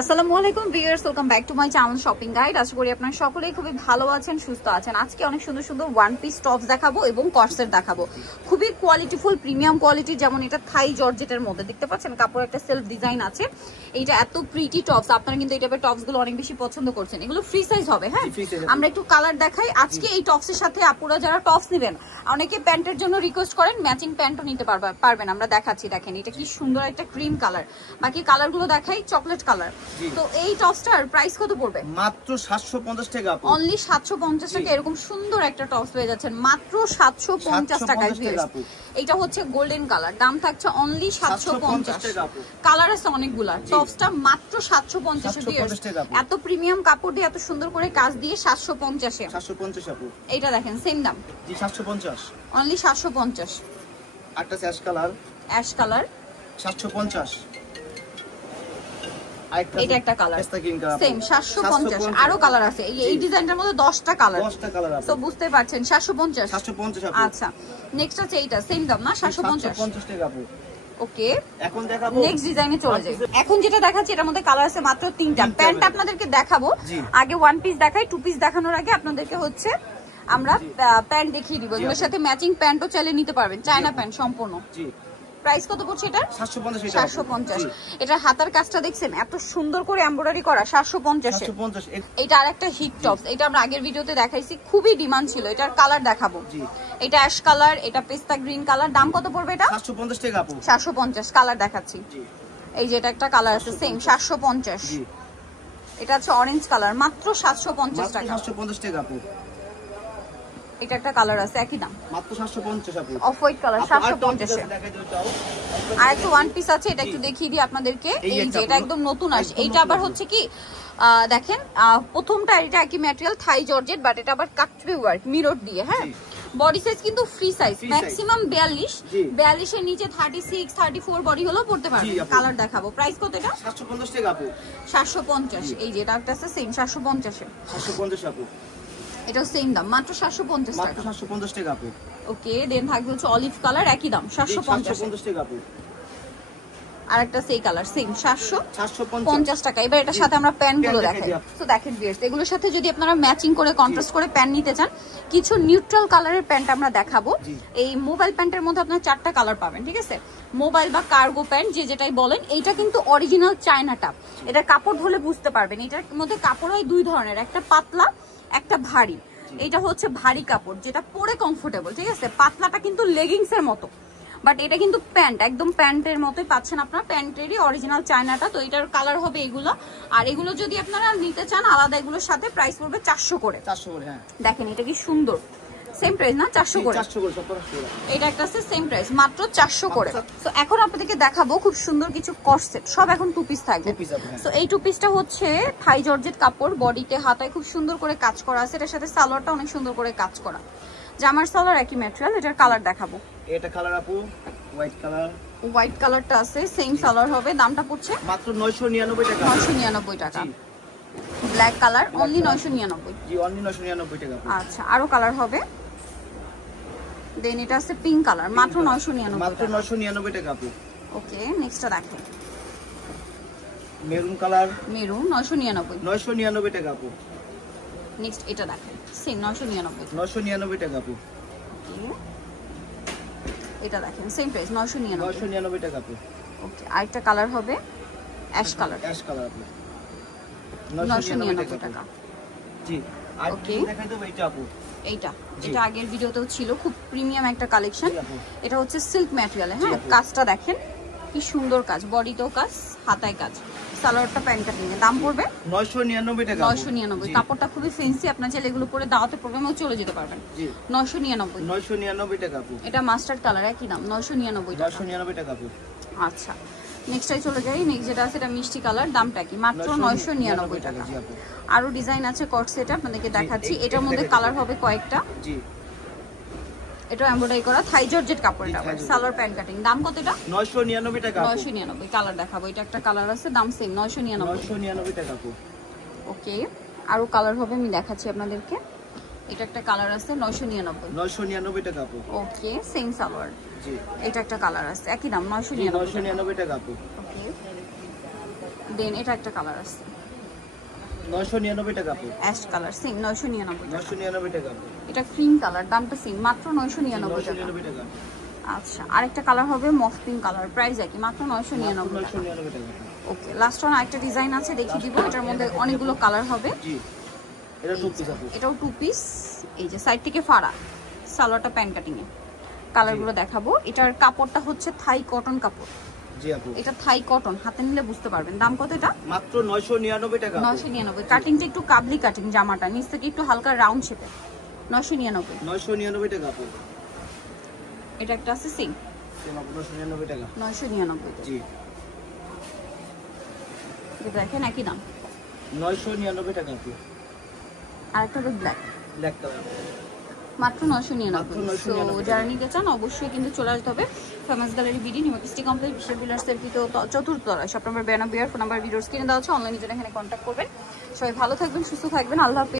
আসসালামু আলাইকুম viewers, welcome back to my channel shopping guide. আশা করি আপনারা সকলেই খুবই ভালো আছেন, সুস্থ আছেন। আজকে অনেক সুন্দর সুন্দর ওয়ান পিস টপস দেখাবো এবং কর্সেট দেখাবো, খুবই কোয়ালিটিফুল প্রিমিয়াম কোয়ালিটি। যেমন এটা থাই জর্জেটের মধ্যে দেখতে পাচ্ছেন, কাপড় একটা সেলফ ডিজাইন আছে। এইটা এত প্রিটি টপস, আপনারা কিন্তু এই টাইপের টপস গুলো অনেক বেশি পছন্দ করছেন। এগুলো ফ্রি সাইজ হবে। হ্যাঁ, আমরা একটু কালার দেখাই আজকে। এই টপসের সাথে আপুরা যারা টপস নেবেন, অনেকে প্যান্টের জন্য রিকোয়েস্ট করেন, ম্যাচিং প্যান্টও নিতে পারবেন। আমরা দেখাচ্ছি, দেখেন এটা কি সুন্দর একটা ক্রিম কালার। বাকি কালার গুলো দেখাই, চকলেট কালার। তো এই টপসটার প্রাইস কত পড়বে? মাত্র 750 টাকা। অনলি 750 টাকা এরকম সুন্দর একটা টপস পেয়ে যাচ্ছেন মাত্র 750 টাকায়। এটা হচ্ছে গোল্ডেন কালার, দাম থাকছে অনলি 750 টাকা। কালার আছে অনেকগুলা। টপসটা মাত্র 750 টাকা। এত প্রিমিয়াম কাপড় দিয়ে এত সুন্দর করে কাজ দিয়ে 750 এ। 750 আপু। এটা দেখেন সেম দাম। জি 750। অনলি 750। একটা অ্যাশ কালার। Ash colour 750। এটা একটা কালার সেম 750। আরো কালার আছে। এই ডিজাইনটার মধ্যে 10টা কালার। 10টা কালার আছে। তো বুঝতে পারছেন 750। 750 আপু। আচ্ছা, নেক্সট আছে এইটা সেম দাম না, 750 টাকা আপু। ওকে, এখন দেখাবো নেক্সট ডিজাইনে চলে যাই। এখন যেটা দেখাচ্ছি এটার মধ্যে কালার আছে মাত্র 3টা। প্যান্ট আপনাদেরকে দেখাবো, আগে ওয়ান পিস দেখাই। টু পিস দেখানোর আগে আপনাদেরকে হচ্ছে আমরা প্যান্ট দেখিয়ে দিব। এগুলোর সাথে ম্যাচিং প্যান্টও চাইলে নিতে পারবেন, চায়না প্যান্ট সম্পূর্ণ। জি, প্রাইস কত পড়ছে এটা? 750। এটা হাতার কাজটা দেখছেন এত সুন্দর করে এমব্রয়ডারি করা, 750। এটা আরেকটা হিট টপস, এটা আমরা আগের ভিডিওতে দেখাইছি, খুবই ডিমান্ড ছিল। এটার কালার দেখাবো। এটা অ্যাশ কালার, এটা পেস্তা গ্রিন কালার। দাম কত পড়বে এটা? 750 টাকা আপু। 750। কালার দেখাচ্ছি, এই যে এটা একটা কালার আছে সেম 750। এটা হচ্ছে অরেঞ্জ কালার, মাত্র 750 টাকা। 750 টাকা আপু। এটা একটা কালার আছে একই দাম, মাত্র 750 আপু। অফ হোয়াইট কালার 750 এ। আর একটা ওয়ান পিস আছে, এটা একটু দেখিয়ে দিই আপনাদেরকে। এই যে এটা একদম নতুন আসে। এইটা আবার হচ্ছে কি দেখেন, প্রথমটা এটা একই ম্যাটেরিয়াল থাই জর্জেট, বাট এটা আবার কাটবে ওয়ার্ক মিরর দিয়ে। হ্যাঁ, বডি সাইজ কিন্তু ফ্রি সাইজ, ম্যাক্সিমাম 42 এর নিচে 36 34 বডি হলেও পড়তে পারবে। কালার দেখাবো। প্রাইস কত এটা? 750 টাকা আপু। 750। এই যে এটা একটা আছে সেম 750 এ। 750 আপু। এটাও সেম দাম, মাত্র 750 টাকা। মাত্র 750 টাকা আপু। ওকে, দেন থাকবে হচ্ছে অলিভ কালার, একই দাম 750 টাকা আপু। আর একটা সেই কালার সেম 750 টাকা। এবার এটার সাথে আমরা প্যান্ট গুলো দেখাই। তো দেখেন ভিউয়ার্স, এগুলোর সাথে যদি আপনারা ম্যাচিং করে কন্ট্রাস্ট করে প্যান্ট নিতে চান, কিছু নিউট্রাল কালারের প্যান্ট আমরা দেখাবো। এই মোবাইল প্যান্টের মধ্যে আপনারা 4টা কালার পাবেন, ঠিক আছে? মোবাইল বা কার্গো প্যান্ট যে যেটাই বলেন। এইটা কিন্তু অরিজিনাল চায়না টাপ। এটার কাপড় ধরলে বুঝতে পারবেন। এটার মধ্যে কাপড় হয় দুই ধরনের, একটা পাতলা একটা ভারী। এটা হচ্ছে ভারী কাপড়, যেটা পরে কমফোর্টেবল, ঠিক আছে? পাতলাটা কিন্তু লেগিংস এর মতো, বাট এটা কিন্তু প্যান্ট, একদম প্যান্টের মতোই পাচ্ছেন আপনারা, প্যান্টেরই অরিজিনাল চায়নাটা। তো এটার কালার হবে এগুলো। আর এগুলো যদি আপনারা নিতে চান আলাদা, এগুলোর সাথে প্রাইস পড়বে 400 করে। 400 করে, হ্যাঁ। দেখেন এটা কি সুন্দর, সেম প্রাইস না? 400 করে। 400 করে। এটা একটা আছে সেম প্রাইস, মাত্র 400 করে। তো এখন আপনাদেরকে দেখাবো খুব সুন্দর কিছু কর্সেট, সব এখন টু পিস থাকবে। তো এই টু পিসটা হচ্ছে থাই জর্জেট কাপড়, বডিতে হাতায় খুব সুন্দর করে কাজ করা আছে। এটার সাথে সালোয়ারটা অনেক সুন্দর করে কাজ করা, জামার সালোয়ার একই ম্যাটেরিয়াল। এটার কালার দেখাবো। এটা কালার আপু হোয়াইট কালার। হোয়াইট কালারটা আছে সেম সালোয়ার হবে। দামটা পড়ছে মাত্র 999 টাকা। 999 টাকা। Black colour only 999। জি, অনলি 999 টাকা। আচ্ছা, আরো কালার হবে। দেন এটা আছে পিঙ্ক কালার, মাত্র 999। মাত্র 999 টাকা আপু। ওকে, নেক্সটটা দেখেন। Maroon colour, maroon 999। 999 টাকা আপু। নেক্সট এটা দেখেন সেম 999। 999 টাকা আপু। এটা দেখেন সেম প্রাইস 999। 999 টাকা আপু। ওকে, আরেকটা কালার হবে অ্যাশ কালার। অ্যাশ কালার আপু 999 টাকা। জি, আর কি দেখাই দেব? এটা আপু, এইটা এটা আগের ভিডিওতেও ছিল, খুব প্রিমিয়াম একটা কালেকশন। এটা হচ্ছে সিল্ক ম্যাটেরিয়ালে। হ্যাঁ, কাজটা দেখেন কি সুন্দর কাজ, বডিতেও কাজ, হাতায় কাজ। সালোয়ারটা প্যান্ট কাটিং এর দাম পড়বে 999 টাকা। 999। কাপড়টা খুবই ফ্যান্সি, আপনারা চাইলে এগুলো পরে দাওয়াতে প্রোগ্রামেও চলে যেতে পারবেন। জি, 999। 999 টাকা আপু। এটা মাস্টার্ড কালার, একই দাম 999 টাকা। 999 টাকা আপু। আচ্ছা, নেক্সটটাই চলে যাই। নেক্সট যেটা আছে এটা মিষ্টি কালার, দামটা কি? মাত্র 999 টাকা। আরো ডিজাইন আছে কটসেট, আপনাদেরকে দেখাচ্ছি। এটার মধ্যে কালার হবে কয়েকটা। জি, এটা এমব্রয়ডারি করা থাই জর্জেট কাপড়। এটা সালোয়ার প্যান্ট কাটিং। দাম কত এটা? 999 টাকা। 999। কালার দেখাবো। এটা একটা কালার আছে, দাম সেম 999। 999 টাকা আপু। ওকে, আরো কালার হবে, আমি দেখাচ্ছি আপনাদেরকে। এটা একটা কালার আছে 999। 999 টাকা আপু। ওকে, সেম সালোয়ার। জি, এটা একটা কালার আছে একই দাম 999 টাকা আপু। ওকে, দেন এটা একটা কালার আছে 999 টাকা আপু। অ্যাশ কালার সেম 999 টাকা। 999 টাকা আপু। এটা ক্রিম কালার, দামটা সেম মাত্র 999 টাকা। 999 টাকা। আচ্ছা আরেকটা কালার হবে মফ পিঙ্ক কালার, প্রাইস একই মাত্র 999 টাকা। 999 টাকা। ওকে লাস্ট ওয়ান আরেকটা ডিজাইন আছে দেখিয়ে দিব, এটার মধ্যে অনেকগুলো কালার হবে। জি এটা টু পিস আপু। এটাও টু পিস, এই যে সাইড থেকে ফাড়া, সালোয়ারটা প্যান কাটিং এ। কালারগুলো দেখাবো। এটার কাপড়টা হচ্ছে থাই কটন কাপড়। জি আপু। এটা থাই কটন, হাতে নিলে বুঝতে পারবেন। দাম কত এটা? মাত্র 999 টাকা। 999। কাটিংটা একটু কাবলি কাটিং, জামাটা নিচ থেকে একটু হালকা রাউন্ড শেপে। 999। 999 টাকা আপু। এটা একটা আছে সেম আপু 999 টাকা। 999। জি এটা দেখেন একই দাম 999 টাকা আপু। আরেকটা হবে ব্ল্যাক, ব্ল্যাক কালার মাত্র 999। মাত্র সো 999 যারা নিতে চান অবশ্যই কিন্তু চলে আসতে হবে famous gallery BD New Market complex বিশাল বিলার্সের চতুর্থ তলায়। Shop number 92 phone number videos কিনে দেওয়া হচ্ছে, অনলাইনে যারা এখানে কন্ট্যাক্ট করবেন। সবাই ভালো থাকবেন, সুস্থ থাকবেন, আল্লাহ হাফেজ।